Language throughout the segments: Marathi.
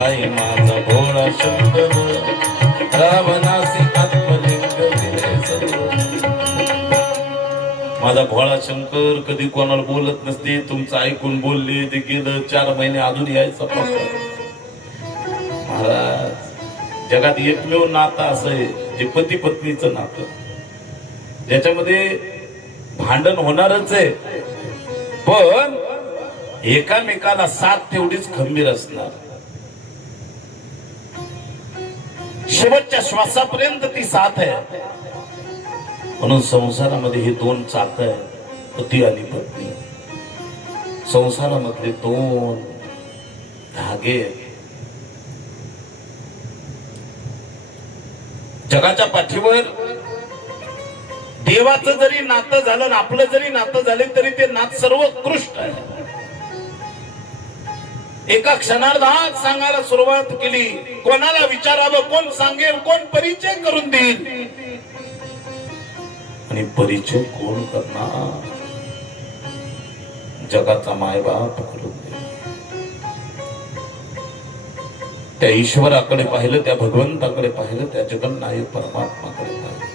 आई माझा भोळा शंकर रावणासी आत्मलिंग दिले सर्व. माझा भोळा शंकर कधी कोणाला बोलत नसते, तुमचं ऐकून बोलले ते गेलं 4 महिने अजून यायचं महाराज. जगात एकमेव नातं असं आहे जे पती पत्नीचं नातं, ज्याच्यामध्ये भांडण होणारच आहे पण एकामेकाला साथ तेवढीच खंबीर असणार. शेवटच्या श्वासापर्यंत ती साथ आहे. म्हणून संसारामध्ये हे 2 चाक आहे, पती आणि पत्नी. संसारामधले 2 धागे. जगाच्या पाठीवर देवाचं जरी नातं झालं, आपलं जरी नातं झाले तरी ते नातं सर्वोत्कृष्ट आहे. एका क्षणार्धात सांगायला सुरुवात केली. कोणाला विचारावं, कोण सांगेल, कोण परिचय करून देईल, आणि परिचय कोण करणार? जगाचा मायबाप करून देईल. त्या ईश्वराकडे पाहिलं, त्या भगवंताकडे पाहिलं, त्या जगन्नायक परमात्माकडे पाहिलं.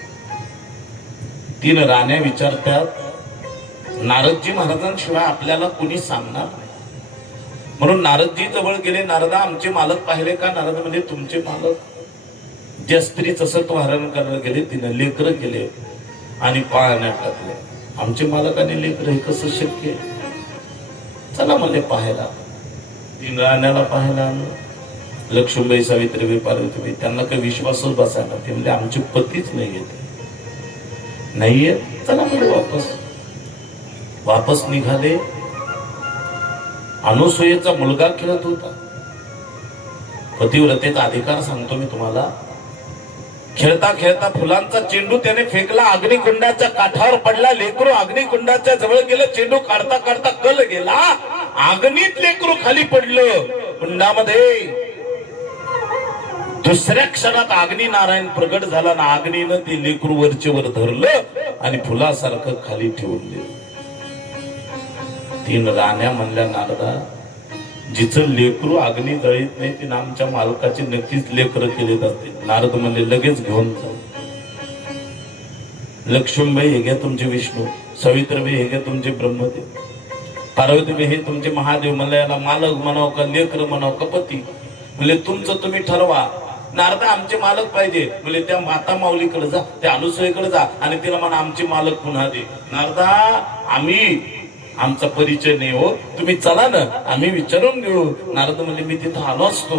3 राण्या विचारतात, नारदजी महाराजांशिवाय आपल्याला कुणी सांगणार नाही. म्हणून नारदजी जवळ गेले. नारदा, आमचे मालक पाहिले का? नारद म्हणजे तुमचे मालक. ज्या स्त्रीचं सत्व हरण करायला गेले तिने लेकर केले आणि पाळण्यात टाकले. आमचे मालक आणि लेकर हे कसं शक्य आहे? चला मला पाहायला. 3 राण्याला पाहायला आलो. लक्ष्मीबाई, सावित्रीबाई, पार्वतीबाई. त्यांना काही विश्वासच बसायला. ते म्हणजे आमचे पतीच नाही येत, नाहीये. चला म्हणजे वापस निघाले. अनुसूयेचा मुलगा खेळत होता. पतिव्रतेचा अधिकार सांगतो मी तुम्हाला. खेळता खेळता फुलांचा चेंडू त्याने फेकला, अग्निकुंडाच्या काठावर पडला. लेकरू अग्निकुंडाच्या जवळ गेलं. चेंडू काढता काढता कल गेला, अग्नीत लेकरू खाली पडलं कुंडामध्ये. दुसऱ्या क्षणात अग्नी नारायण प्रगट झाला ना अग्नीनं ते लेकरू वरचेवर धरलं आणि फुलासारखं खाली ठेवून दिलं. 3 राण्या म्हणल्या, नारदा, जिचं लेकरू अग्नी जळीत नाही तिनं आमच्या मालकाचे नक्कीच लेकर केले जाते. नारद म्हणले, लगेच घेऊन जाऊ. लक्ष्मीबाई, हे घ्या तुमचे विष्णू. सावित्रीबाई, हे घ्या तुमचे ब्रह्मदेव. पार्वतीबाई, हे तुमचे महादेव. म्हणलं, याला मालक म्हणाव का लेकर म्हणाव का पती? म्हणजे तुमचं तुम्ही ठरवा. नारदा, आमचे मालक पाहिजे. म्हणजे त्या माता माऊलीकडे जा, त्या अनुसूयेकडे जा आणि तिला म्हणा आमचे मालक पुन्हा दे. नारदा, आमचा परिचय नाही हो, तुम्ही चला ना, आम्ही विचारून घेऊ. नारद म्हणजे मी तिथं आलो असतो.